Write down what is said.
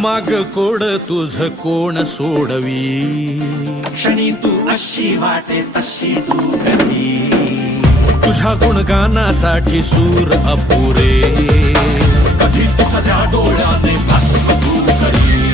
माग कोड तुझ कोण सोडवी, क्षणी तू अशी वाटे तशी तू कधी, तुझ्या गुणगानासाठी सूर अपुरे, कधी सध्या डोळ्याने भस्म तू करी.